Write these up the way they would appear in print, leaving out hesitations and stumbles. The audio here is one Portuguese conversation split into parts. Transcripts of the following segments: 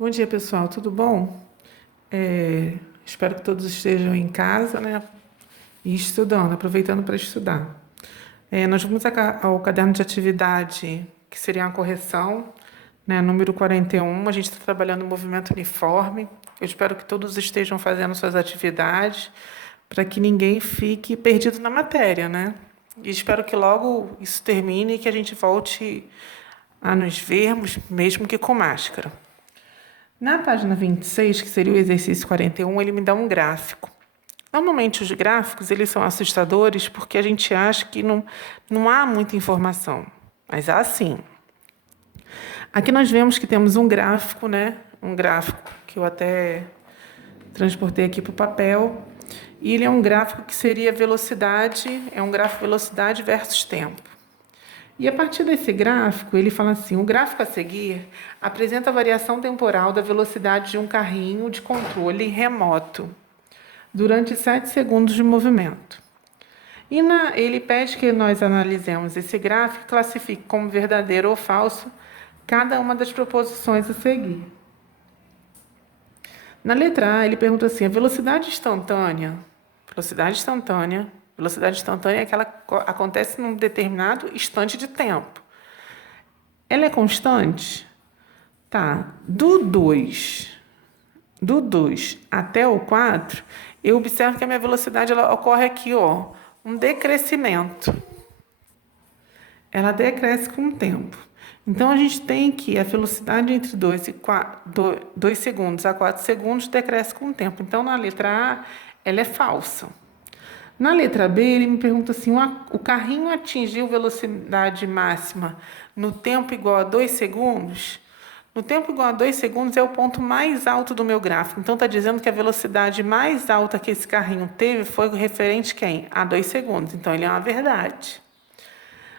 Bom dia, pessoal. Tudo bom? Espero que todos estejam em casa, né? E estudando, aproveitando para estudar. Nós vamos ao caderno de atividade, que seria uma correção, né? Número 41. A gente está trabalhando no movimento uniforme. Eu espero que todos estejam fazendo suas atividades, para que ninguém fique perdido na matéria, né? E espero que logo isso termine e que a gente volte a nos vermos, mesmo que com máscara. Na página 26, que seria o exercício 41, ele me dá um gráfico. Normalmente os gráficos eles são assustadores porque a gente acha que não há muita informação, mas há sim. Aqui nós vemos que temos um gráfico, né? Um gráfico que eu até transportei aqui para o papel. E ele é um gráfico que seria velocidade, é um gráfico velocidade versus tempo. E a partir desse gráfico, ele fala assim: o gráfico a seguir apresenta a variação temporal da velocidade de um carrinho de controle remoto durante 7 segundos de movimento. Ele pede que nós analisemos esse gráfico e classifique como verdadeiro ou falso cada uma das proposições a seguir. Na letra A, ele pergunta assim: a velocidade instantânea é aquela que acontece num determinado instante de tempo. Ela é constante? Tá. Do 2 até o 4, eu observo que a minha velocidade ela ocorre aqui, ó, um decrescimento. Ela decresce com o tempo. Então, a gente tem que a velocidade entre 2 segundos a 4 segundos decresce com o tempo. Então, na letra A, ela é falsa. Na letra B, ele me pergunta assim: o carrinho atingiu velocidade máxima no tempo igual a 2 segundos? No tempo igual a 2 segundos é o ponto mais alto do meu gráfico. Então, está dizendo que a velocidade mais alta que esse carrinho teve foi referente quem? A 2 segundos. Então, ele é uma verdade.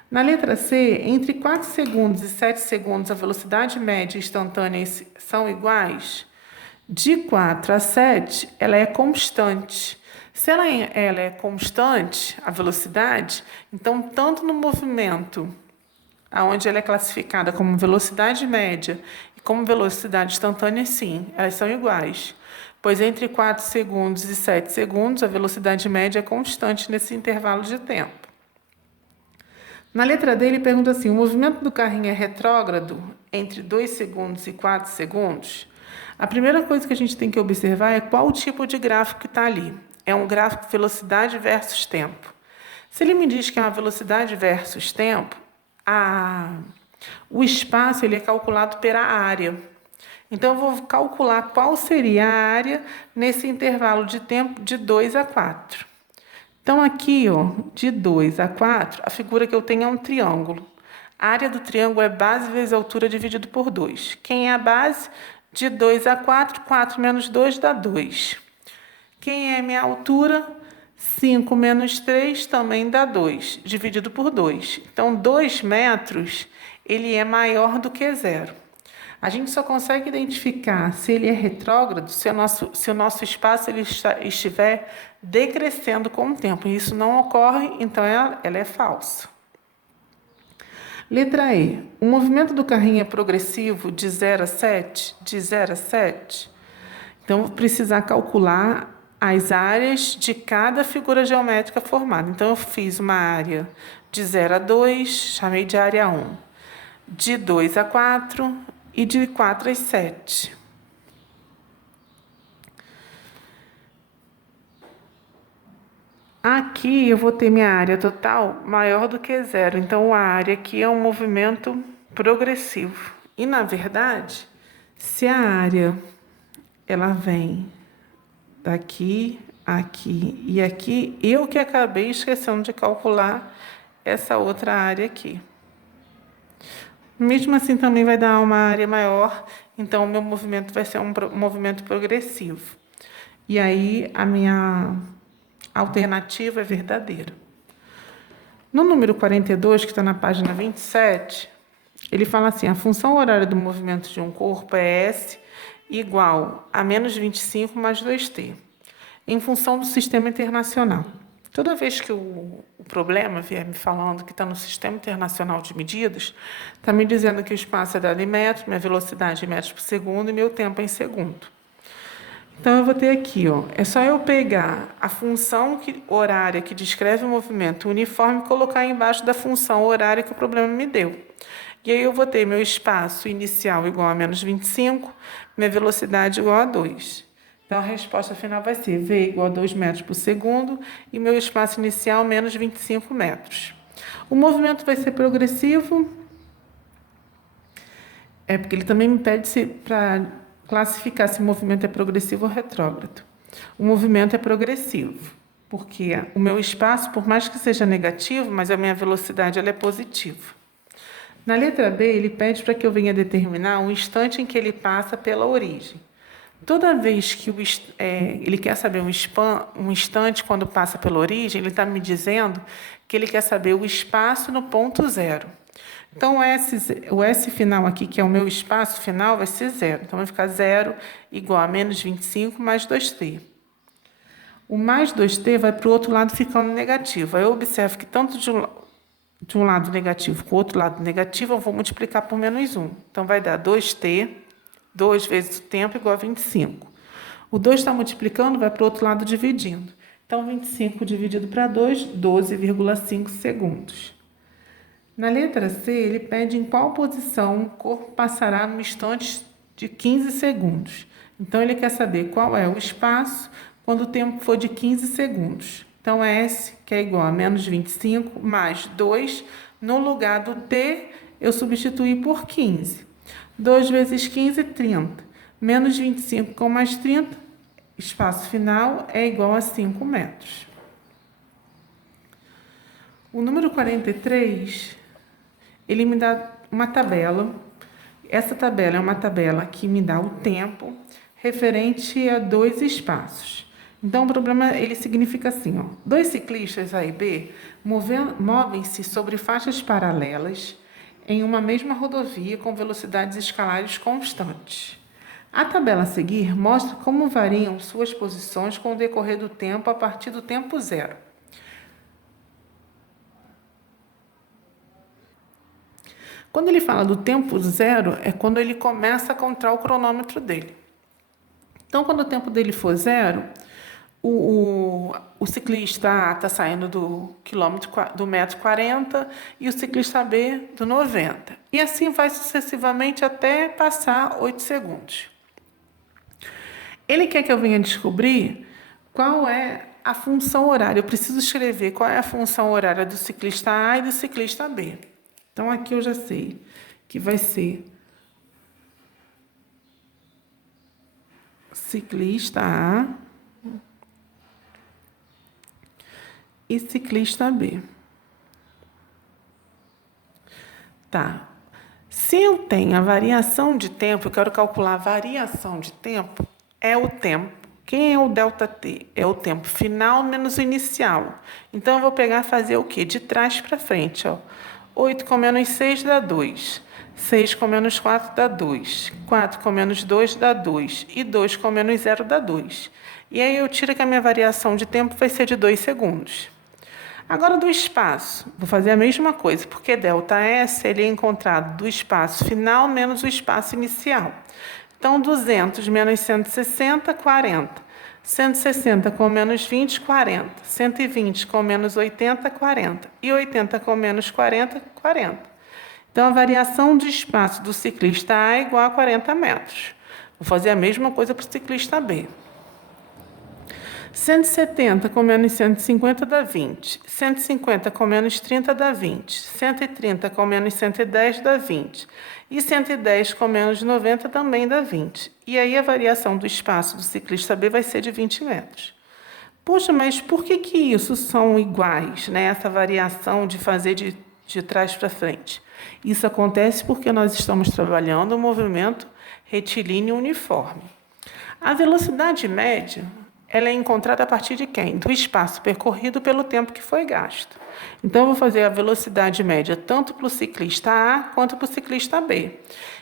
Na letra C, entre 4 segundos e 7 segundos, a velocidade média e instantânea são iguais? De 4 a 7, ela é constante. Se ela é constante, a velocidade, então, tanto no movimento, onde ela é classificada como velocidade média e como velocidade instantânea, sim, elas são iguais. Pois entre 4 segundos e 7 segundos, a velocidade média é constante nesse intervalo de tempo. Na letra D, ele pergunta assim: o movimento do carrinho é retrógrado entre 2 segundos e 4 segundos? A primeira coisa que a gente tem que observar é qual o tipo de gráfico que está ali. É um gráfico velocidade versus tempo. Se ele me diz que é uma velocidade versus tempo, o espaço ele é calculado pela área. Então, eu vou calcular qual seria a área nesse intervalo de tempo de 2 a 4. Então, aqui, ó, de 2 a 4, a figura que eu tenho é um triângulo. A área do triângulo é base vezes altura dividido por 2. Quem é a base? De 2 a 4, 4 menos 2 dá 2. Quem é minha altura? 5 menos 3 também dá 2, dividido por 2. Então, 2 metros, ele é maior do que 0. A gente só consegue identificar se ele é retrógrado se o nosso espaço ele estiver decrescendo com o tempo. E isso não ocorre, então ela é falsa. Letra E. O movimento do carrinho é progressivo de 0 a 7? De 0 a 7? Então, eu vou precisar calcular as áreas de cada figura geométrica formada. Então, eu fiz uma área de 0 a 2, chamei de área 1. De 2 a 4 e de 4 a 7. Aqui eu vou ter minha área total maior do que 0. Então, a área aqui é um movimento progressivo. E, na verdade, se a área ela vem daqui, aqui e aqui, eu que acabei esquecendo de calcular essa outra área aqui. Mesmo assim, também vai dar uma área maior, então o meu movimento vai ser um movimento progressivo. E aí, a minha alternativa é verdadeira. No número 42, que está na página 27, ele fala assim: a função horária do movimento de um corpo é S igual a menos 25 mais 2t, em função do sistema internacional. Toda vez que o problema vier me falando que está no Sistema Internacional de Medidas, está me dizendo que o espaço é dado em metros, minha velocidade em metros por segundo e meu tempo é em segundo. Então, eu vou ter aqui, é só eu pegar a função horária que descreve o movimento uniforme e colocar embaixo da função horária que o problema me deu. E aí eu vou ter meu espaço inicial igual a menos 25, minha velocidade igual a 2. Então, a resposta final vai ser V igual a 2 metros por segundo e meu espaço inicial menos 25 metros. O movimento vai ser progressivo, porque ele também me pede para classificar se o movimento é progressivo ou retrógrado. O movimento é progressivo, porque o meu espaço, por mais que seja negativo, mas a minha velocidade ela é positiva. Na letra B, ele pede para que eu venha determinar o instante em que ele passa pela origem. Toda vez que ele quer saber um instante quando passa pela origem, ele está me dizendo que ele quer saber o espaço no ponto zero. Então, o S final aqui, que é o meu espaço final, vai ser zero. Então, vai ficar zero igual a menos 25 mais 2t. O mais 2t vai para o outro lado ficando negativo. Aí eu observo que tanto de um lado negativo com o outro lado negativo, eu vou multiplicar por menos 1. Então, vai dar 2t, 2 vezes o tempo igual a 25. O 2 está multiplicando, vai para o outro lado dividindo. Então, 25 dividido para 2, 12,5 segundos. Na letra C, ele pede em qual posição o corpo passará no instante de 15 segundos. Então, ele quer saber qual é o espaço quando o tempo for de 15 segundos. Então, S, que é igual a menos 25, mais 2, no lugar do T, eu substituí por 15. 2 vezes 15, 30. Menos 25 com mais 30, espaço final é igual a 5 metros. O número 43, ele me dá uma tabela. Essa tabela é uma tabela que me dá o tempo referente a 2 espaços. Então, o problema ele significa assim, 2 ciclistas A e B movem-se sobre faixas paralelas em uma mesma rodovia com velocidades escalares constantes. A tabela a seguir mostra como variam suas posições com o decorrer do tempo a partir do tempo zero. Quando ele fala do tempo zero, é quando ele começa a contar o cronômetro dele. Então, quando o tempo dele for zero, o ciclista A está saindo do metro 40 e o ciclista B do 90. E assim vai sucessivamente até passar 8 segundos. Ele quer que eu venha descobrir qual é a função horária. Eu preciso escrever qual é a função horária do ciclista A e do ciclista B. Então, aqui eu já sei que vai ser ciclista A e ciclista B. Tá. Se eu tenho a variação de tempo, eu quero calcular a variação de tempo, é o tempo. Quem é o ΔT? É o tempo final menos o inicial. Então, eu vou pegar e fazer o quê? De trás para frente, 8 com menos 6 dá 2. 6 com menos 4 dá 2. 4 com menos 2 dá 2. E 2 com menos 0 dá 2. E aí eu tiro que a minha variação de tempo vai ser de 2 segundos. Agora, do espaço, vou fazer a mesma coisa, porque ΔS ele é encontrado do espaço final menos o espaço inicial. Então, 200 menos 160, 40. 160 com menos 20, 40. 120 com menos 80, 40. E 80 com menos 40, 40. Então, a variação de espaço do ciclista A é igual a 40 metros. Vou fazer a mesma coisa para o ciclista B. 170 com menos 150 dá 20. 150 com menos 30 dá 20. 130 com menos 110 dá 20. E 110 com menos 90 também dá 20. E aí a variação do espaço do ciclista B vai ser de 20 metros. Poxa, mas por que isso são iguais, né? Essa variação de fazer de trás para frente? Isso acontece porque nós estamos trabalhando um movimento retilíneo uniforme. A velocidade média ela é encontrada a partir de quem? Do espaço percorrido pelo tempo que foi gasto. Então, eu vou fazer a velocidade média tanto para o ciclista A quanto para o ciclista B.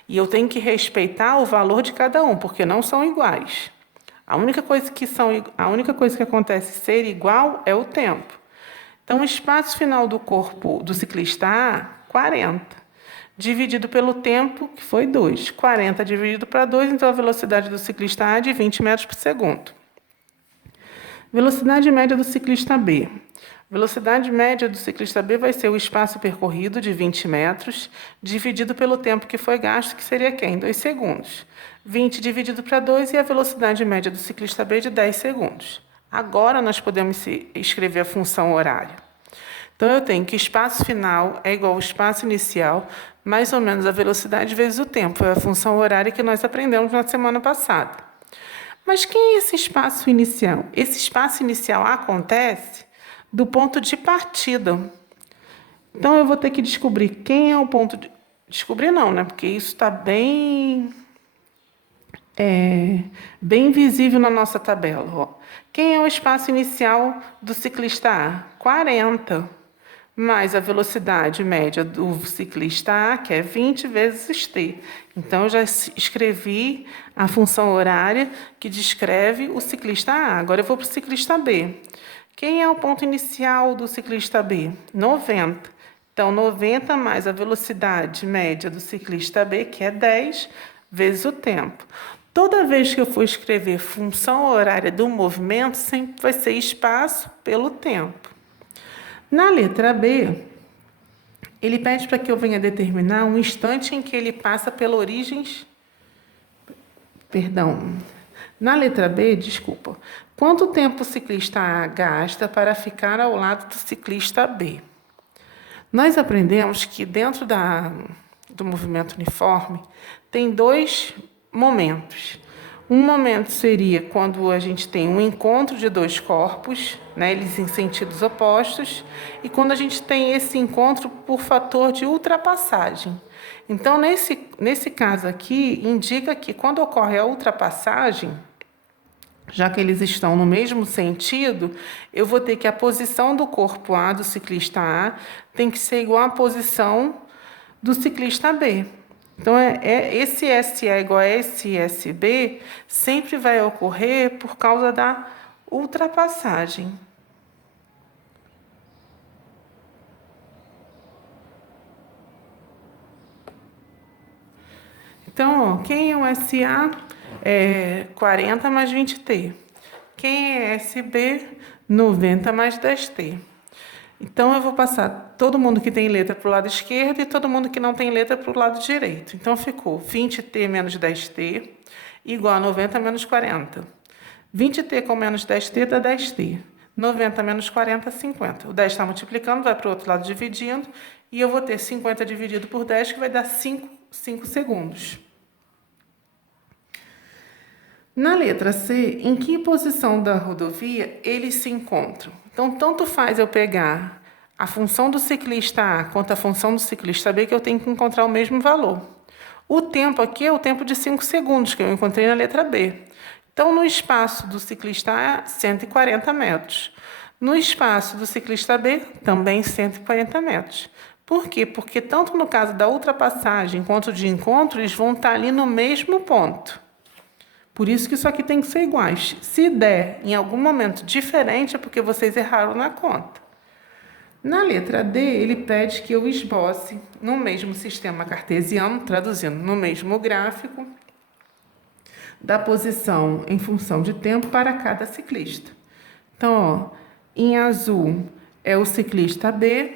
E eu tenho que respeitar o valor de cada um, porque não são iguais. A única coisa que acontece ser igual é o tempo. Então, o espaço final do corpo do ciclista A, 40, dividido pelo tempo, que foi 2. 40 dividido para 2, então a velocidade do ciclista A é de 20 metros por segundo. Velocidade média do ciclista B. Velocidade média do ciclista B vai ser o espaço percorrido de 20 metros, dividido pelo tempo que foi gasto, que seria quem? 2 segundos. 20 dividido para 2 e a velocidade média do ciclista B de 10 segundos. Agora nós podemos escrever a função horária. Então, eu tenho que o espaço final é igual ao espaço inicial, mais ou menos a velocidade vezes o tempo. É a função horária que nós aprendemos na semana passada. Mas quem é esse espaço inicial? Esse espaço inicial acontece do ponto de partida. Então, eu vou ter que descobrir quem é o ponto de... Descobrir não, né? Porque isso está bem visível na nossa tabela. Ó. Quem é o espaço inicial do ciclista A? 40. Mais a velocidade média do ciclista A, que é 20 vezes t. Então, eu já escrevi a função horária que descreve o ciclista A. Agora, eu vou para o ciclista B. Quem é o ponto inicial do ciclista B? 90. Então, 90 mais a velocidade média do ciclista B, que é 10, vezes o tempo. Toda vez que eu for escrever função horária do movimento, sempre vai ser espaço pelo tempo. Na letra B, ele pede para que eu venha determinar um instante em que ele passa pela origens... Perdão. Na letra B, desculpa. Quanto tempo o ciclista A gasta para ficar ao lado do ciclista B? Nós aprendemos que dentro do movimento uniforme tem 2 momentos. Um momento seria quando a gente tem um encontro de 2 corpos, né, eles em sentidos opostos, e quando a gente tem esse encontro por fator de ultrapassagem. Então, nesse caso aqui, indica que quando ocorre a ultrapassagem, já que eles estão no mesmo sentido, eu vou ter que a posição do corpo A, do ciclista A, tem que ser igual à posição do ciclista B. Então, esse SE igual a esse SB sempre vai ocorrer por causa da ultrapassagem. Então, ó, quem é o SA? É 40 mais 20t. Quem é SB? 90 mais 10t. Então, eu vou passar todo mundo que tem letra para o lado esquerdo e todo mundo que não tem letra para o lado direito. Então, ficou 20t menos 10t igual a 90 menos 40. 20t com menos 10t dá 10t. 90 menos 40, 50. O 10 está multiplicando, vai para o outro lado dividindo. E eu vou ter 50 dividido por 10, que vai dar 5 segundos. Na letra C, em que posição da rodovia eles se encontram? Então, tanto faz eu pegar a função do ciclista A quanto a função do ciclista B, que eu tenho que encontrar o mesmo valor. O tempo aqui é o tempo de 5 segundos, que eu encontrei na letra B. Então, no espaço do ciclista A, 140 metros. No espaço do ciclista B, também 140 metros. Por quê? Porque tanto no caso da ultrapassagem quanto de encontro, eles vão estar ali no mesmo ponto. Por isso que isso aqui tem que ser iguais. Se der em algum momento diferente, é porque vocês erraram na conta. Na letra D, ele pede que eu esboce no mesmo sistema cartesiano, traduzindo no mesmo gráfico, da posição em função de tempo para cada ciclista. Então, ó, em azul é o ciclista B,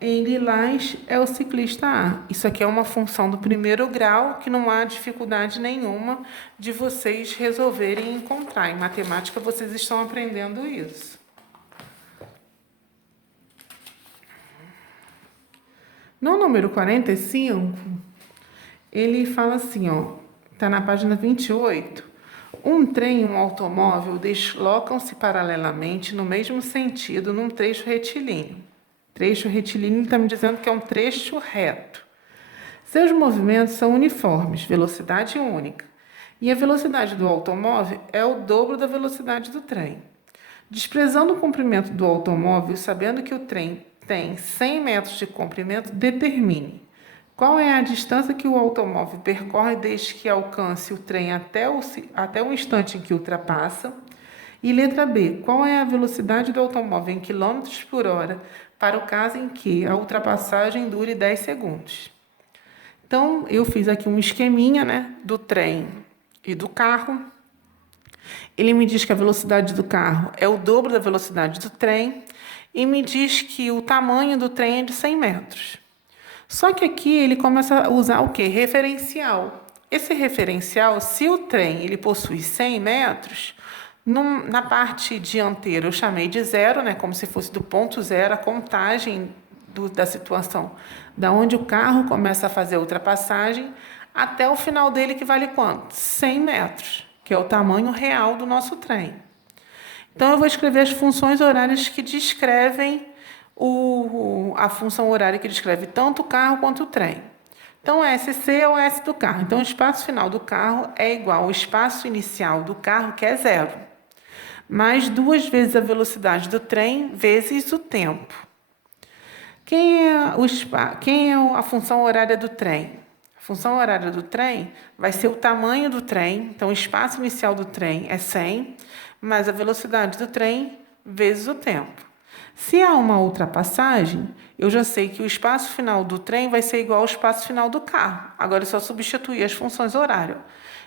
em lilás é o ciclista A. Isso aqui é uma função do primeiro grau, que não há dificuldade nenhuma de vocês resolverem e encontrar. Em matemática, vocês estão aprendendo isso. No número 45, ele fala assim, ó, está na página 28. Um trem e um automóvel deslocam-se paralelamente no mesmo sentido num trecho retilíneo. Trecho retilíneo está me dizendo que é um trecho reto. Seus movimentos são uniformes, velocidade única. E a velocidade do automóvel é o dobro da velocidade do trem. Desprezando o comprimento do automóvel, sabendo que o trem tem 100 metros de comprimento, determine qual é a distância que o automóvel percorre desde que alcance o trem até o instante em que ultrapassa E letra B, qual é a velocidade do automóvel em quilômetros por hora para o caso em que a ultrapassagem dure 10 segundos? Então, eu fiz aqui um esqueminha, né, do trem e do carro. Ele me diz que a velocidade do carro é o dobro da velocidade do trem e me diz que o tamanho do trem é de 100 metros. Só que aqui ele começa a usar o quê? Referencial. Esse referencial, se o trem ele possui 100 metros, na parte dianteira eu chamei de zero, né, como se fosse do ponto zero, a contagem da situação, da onde o carro começa a fazer a ultrapassagem, até o final dele, que vale quanto? 100 metros, que é o tamanho real do nosso trem. Então, eu vou escrever as funções horárias que descrevem a função horária que descreve tanto o carro quanto o trem. Então, SC é o S do carro. Então, o espaço final do carro é igual ao espaço inicial do carro, que é zero, mais 2 vezes a velocidade do trem vezes o tempo. Quem é a função horária do trem? A função horária do trem vai ser o tamanho do trem. Então, o espaço inicial do trem é 100, mais a velocidade do trem vezes o tempo. Se há uma ultrapassagem, eu já sei que o espaço final do trem vai ser igual ao espaço final do carro. Agora é só substituir as funções horárias. O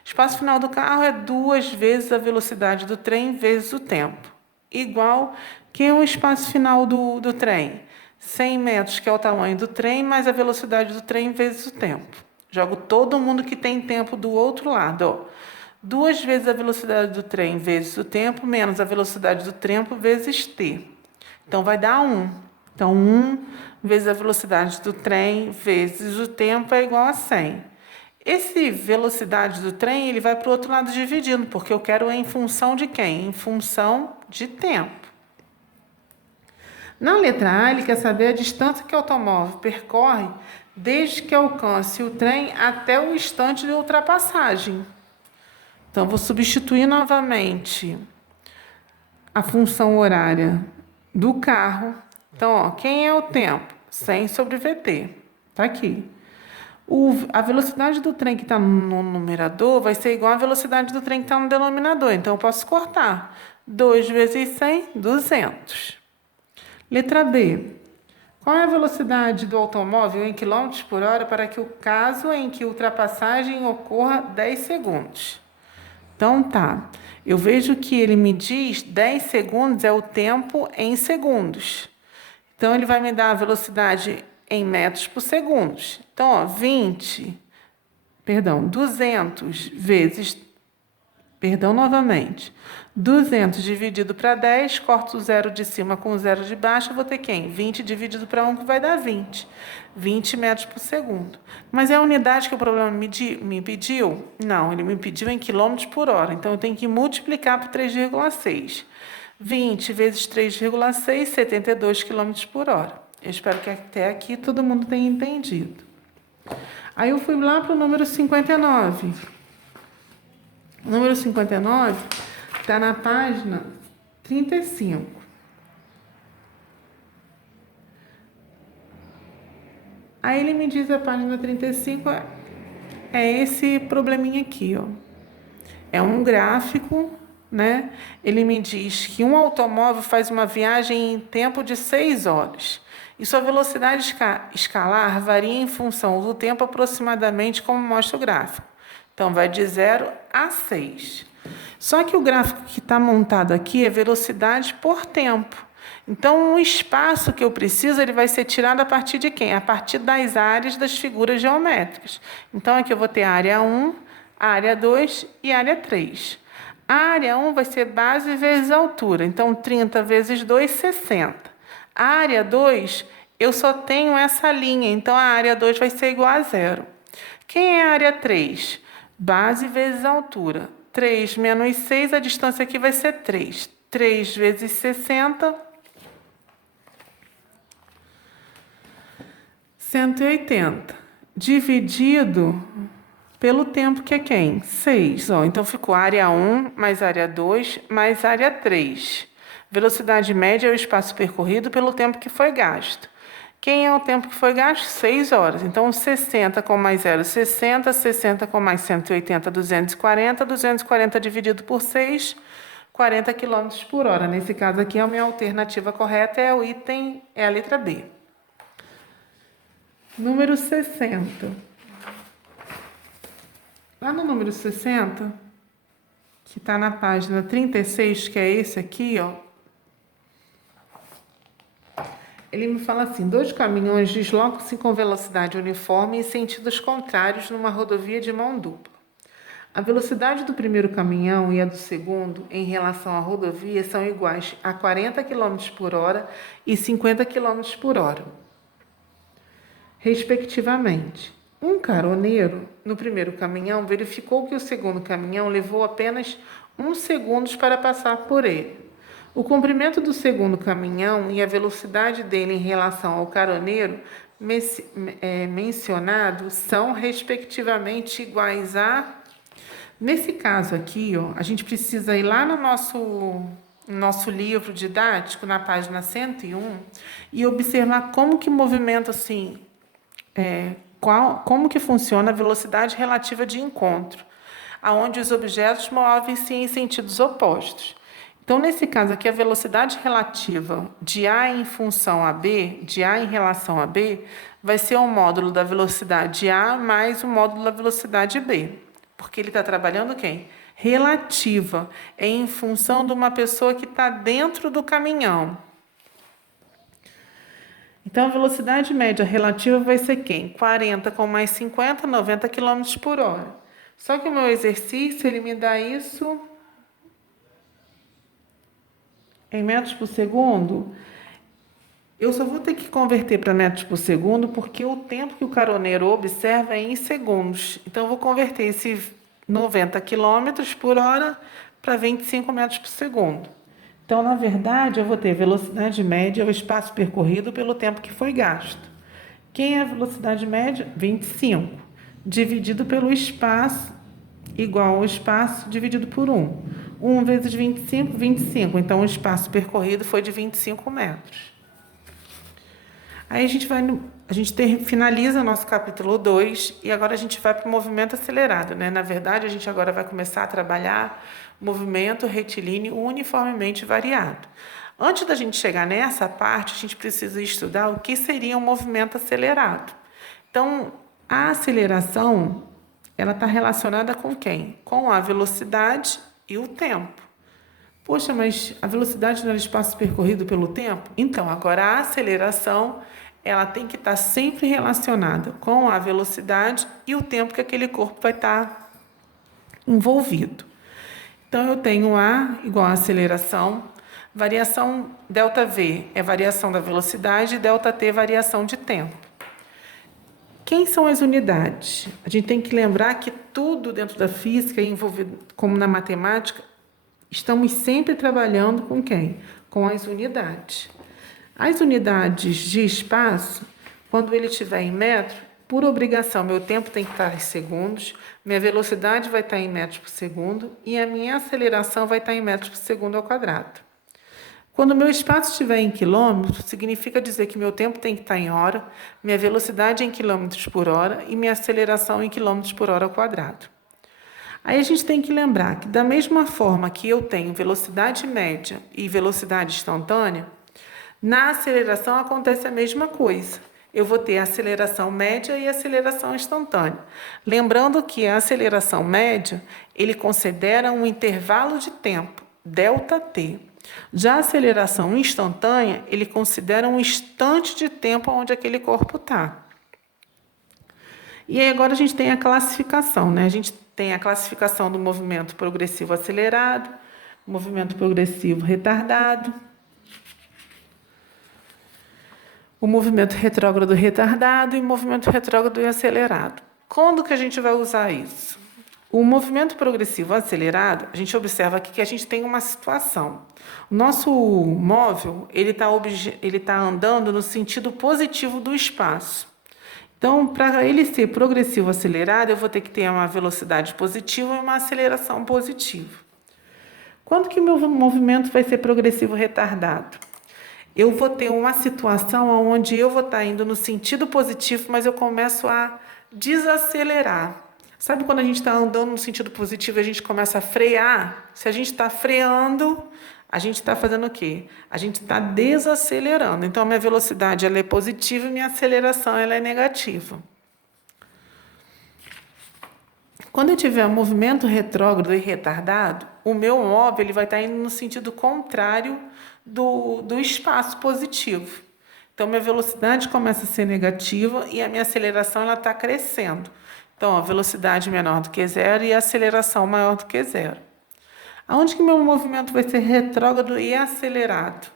espaço final do carro é 2 vezes a velocidade do trem vezes o tempo. Igual, que é o espaço final do trem? 100 metros, que é o tamanho do trem, mais a velocidade do trem vezes o tempo. Jogo todo mundo que tem tempo do outro lado, ó. 2 vezes a velocidade do trem vezes o tempo, menos a velocidade do tempo vezes t. Então, vai dar 1. Então, 1 vezes a velocidade do trem vezes o tempo é igual a 100. Esse velocidade do trem, ele vai para o outro lado dividindo, porque eu quero em função de quem? Em função de tempo. Na letra A, ele quer saber a distância que o automóvel percorre desde que alcance o trem até o instante de ultrapassagem. Então, vou substituir novamente a função horária do carro. Então, ó, quem é o tempo? 100 sobre VT. Está aqui. A velocidade do trem que está no numerador vai ser igual à velocidade do trem que está no denominador. Então, eu posso cortar. 2 vezes 100, 200. Letra B. Qual é a velocidade do automóvel em quilômetros por hora para que o caso em que ultrapassagem ocorra 10 segundos? Então, tá. Eu vejo que ele me diz 10 segundos é o tempo em segundos. Então, ele vai me dar a velocidade em metros por segundo. Então, ó, 200 vezes, novamente, 200 dividido para 10, corto o zero de cima com o zero de baixo, eu vou ter quem? 20 dividido para 1, que vai dar 20. 20 metros por segundo. Mas é a unidade que o problema me pediu? Não, ele me pediu em quilômetros por hora. Então, eu tenho que multiplicar por 3,6. 20 vezes 3,6, 72 quilômetros por hora. Eu espero que até aqui todo mundo tenha entendido. Aí eu fui lá para o número 59. O número 59 está na página 35. Aí ele me diz a página 35 é esse probleminha aqui, ó. É um gráfico, né? Ele me diz que um automóvel faz uma viagem em tempo de 6 horas. E sua velocidade escalar varia em função do tempo aproximadamente, como mostra o gráfico. Então, vai de 0 a 6. Só que o gráfico que está montado aqui é velocidade por tempo. Então, o espaço que eu preciso, ele vai ser tirado a partir de quem? A partir das áreas das figuras geométricas. Então, aqui eu vou ter a área 1, a área 2 e a área 3. A área 1 vai ser base vezes altura. Então, 30 vezes 2, 60. A área 2, eu só tenho essa linha. Então, a área 2 vai ser igual a 0. Quem é a área 3? Base vezes altura. 3 menos 6, a distância aqui vai ser 3. 3 vezes 60, 180. Dividido pelo tempo, que é quem? 6. Ó, então, ficou área 1 mais área 2 mais área 3. Velocidade média é o espaço percorrido pelo tempo que foi gasto. Quem é o tempo que foi gasto? 6 horas. Então, 60 com mais 0, 60. 60 com mais 180, 240. 240 dividido por 6, 40 km por hora. Nesse caso aqui, a minha alternativa correta é a letra B. Número 60. Lá no número 60, que está na página 36, que é esse aqui, ó. Ele me fala assim: 2 caminhões deslocam-se com velocidade uniforme em sentidos contrários numa rodovia de mão dupla. A velocidade do primeiro caminhão e a do segundo em relação à rodovia são iguais a 40 km por hora e 50 km por hora, respectivamente. Um caroneiro no primeiro caminhão verificou que o segundo caminhão levou apenas 1 segundo para passar por ele. O comprimento do segundo caminhão e a velocidade dele em relação ao caroneiro mencionado são, respectivamente, iguais a... Nesse caso aqui, ó, a gente precisa ir lá no nosso livro didático, na página 101, e observar como que movimenta, assim, como que funciona a velocidade relativa de encontro, aonde os objetos movem-se em sentidos opostos. Então, nesse caso aqui, a velocidade relativa de A em função a B, de A em relação a B, vai ser o módulo da velocidade A mais o módulo da velocidade B. Porque ele está trabalhando quem? Relativa, é em função de uma pessoa que está dentro do caminhão. Então, a velocidade média relativa vai ser quem? 40 com mais 50, 90 km por hora. Só que o meu exercício, ele me dá isso em metros por segundo. Eu só vou ter que converter para metros por segundo, porque o tempo que o caroneiro observa é em segundos. Então, eu vou converter esses 90 km por hora para 25 metros por segundo. Então, na verdade, eu vou ter velocidade média, o espaço percorrido pelo tempo que foi gasto. Quem é a velocidade média? 25, dividido pelo espaço, igual ao espaço dividido por 1. 1 vezes 25, 25. Então, o espaço percorrido foi de 25 metros. Aí a gente finaliza nosso capítulo 2 e agora a gente vai para o movimento acelerado, né? Na verdade, a gente agora vai começar a trabalhar movimento retilíneo uniformemente variado. Antes da gente chegar nessa parte, a gente precisa estudar o que seria um movimento acelerado. Então, a aceleração, ela está relacionada com quem? Com a velocidade e o tempo. Poxa, mas a velocidade não é o espaço percorrido pelo tempo? Então, agora a aceleração, ela tem que estar sempre relacionada com a velocidade e o tempo que aquele corpo vai estar envolvido. Então, eu tenho A igual a aceleração, variação ΔV é variação da velocidade, ΔT variação de tempo. Quem são as unidades? A gente tem que lembrar que tudo dentro da física, envolvido, como na matemática, estamos sempre trabalhando com quem? Com as unidades. As unidades de espaço, quando ele estiver em metro, por obrigação, meu tempo tem que estar em segundos, minha velocidade vai estar em metros por segundo e a minha aceleração vai estar em metros por segundo ao quadrado. Quando o meu espaço estiver em quilômetros, significa dizer que meu tempo tem que estar em hora, minha velocidade em quilômetros por hora e minha aceleração em quilômetros por hora ao quadrado. Aí a gente tem que lembrar que, da mesma forma que eu tenho velocidade média e velocidade instantânea, na aceleração acontece a mesma coisa. Eu vou ter a aceleração média e a aceleração instantânea. Lembrando que a aceleração média, ele considera um intervalo de tempo, ΔT. Já a aceleração instantânea, ele considera um instante de tempo onde aquele corpo está. E aí agora a gente tem a classificação, né? A gente tem a classificação do movimento progressivo acelerado, movimento progressivo retardado, o movimento retrógrado retardado e o movimento retrógrado e acelerado. Quando que a gente vai usar isso? O movimento progressivo acelerado, a gente observa aqui que a gente tem uma situação. O nosso móvel, ele tá andando no sentido positivo do espaço. Então, para ele ser progressivo acelerado, eu vou ter que ter uma velocidade positiva e uma aceleração positiva. Quando que o meu movimento vai ser progressivo retardado? Eu vou ter uma situação onde eu vou estar indo no sentido positivo, mas eu começo a desacelerar. Sabe quando a gente está andando no sentido positivo e a gente começa a frear? Se a gente está freando, a gente está fazendo o quê? A gente está desacelerando. Então, a minha velocidade ela é positiva e minha aceleração ela é negativa. Quando eu tiver um movimento retrógrado e retardado, o meu móvel ele vai estar indo no sentido contrário do espaço positivo. Então, minha velocidade começa a ser negativa e a minha aceleração está crescendo. Então, a velocidade menor do que zero e a aceleração maior do que zero. Aonde que meu movimento vai ser retrógrado e acelerado?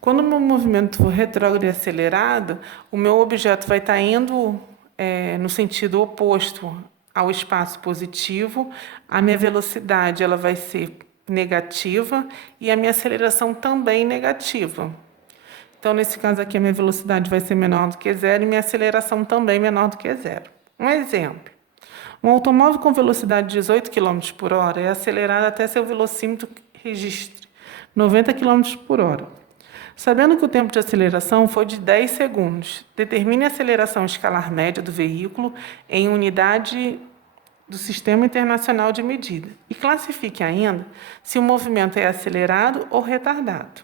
Quando o meu movimento for retrógrado e acelerado, o meu objeto vai estar indo no sentido oposto ao espaço positivo, a minha velocidade ela vai ser negativa e a minha aceleração também negativa. Então, nesse caso aqui, a minha velocidade vai ser menor do que zero e minha aceleração também menor do que zero. Um exemplo. Um automóvel com velocidade de 18 km por hora é acelerado até seu velocímetro registre 90 km por hora. Sabendo que o tempo de aceleração foi de 10 segundos, determine a aceleração escalar média do veículo em unidade do Sistema Internacional de Medida e classifique ainda se o movimento é acelerado ou retardado.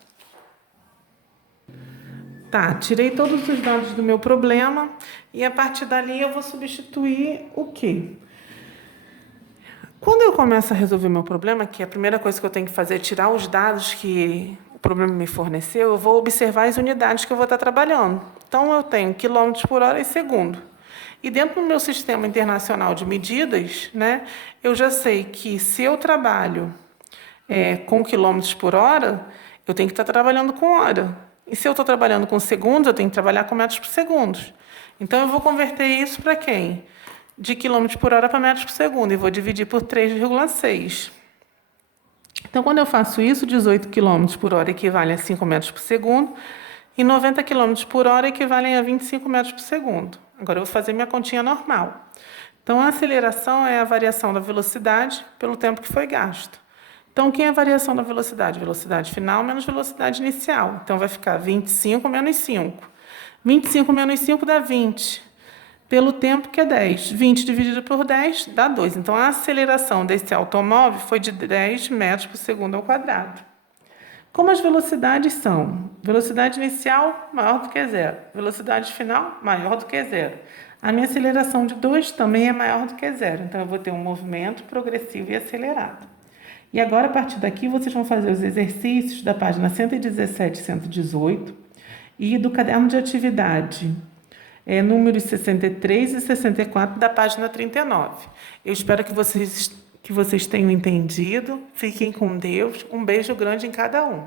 Tá, tirei todos os dados do meu problema e a partir dali eu vou substituir o quê? Quando eu começo a resolver meu problema, que a primeira coisa que eu tenho que fazer é tirar os dados que o problema me forneceu, eu vou observar as unidades que eu vou estar trabalhando. Então, eu tenho quilômetros por hora e segundo. E dentro do meu sistema internacional de medidas, né, eu já sei que se eu trabalho com quilômetros por hora, eu tenho que estar trabalhando com hora. E se eu estou trabalhando com segundos, eu tenho que trabalhar com metros por segundo. Então, eu vou converter isso para quem? De quilômetros por hora para metros por segundo. E vou dividir por 3,6. Então, quando eu faço isso, 18 km por hora equivale a 5 metros por segundo. E 90 km por hora equivalem a 25 metros por segundo. Agora, eu vou fazer minha continha normal. Então, a aceleração é a variação da velocidade pelo tempo que foi gasto. Então, quem é a variação da velocidade? Velocidade final menos velocidade inicial. Então, vai ficar 25 menos 5. 25 menos 5 dá 20. Pelo tempo, que é 10. 20 dividido por 10 dá 2. Então, a aceleração desse automóvel foi de 10 metros por segundo ao quadrado. Como as velocidades são? Velocidade inicial maior do que zero. Velocidade final maior do que zero. A minha aceleração de 2 também é maior do que zero. Então, eu vou ter um movimento progressivo e acelerado. E agora, a partir daqui, vocês vão fazer os exercícios da página 117 e 118 e do caderno de atividade, números 63 e 64 da página 39. Eu espero que vocês tenham entendido. Fiquem com Deus. Um beijo grande em cada um.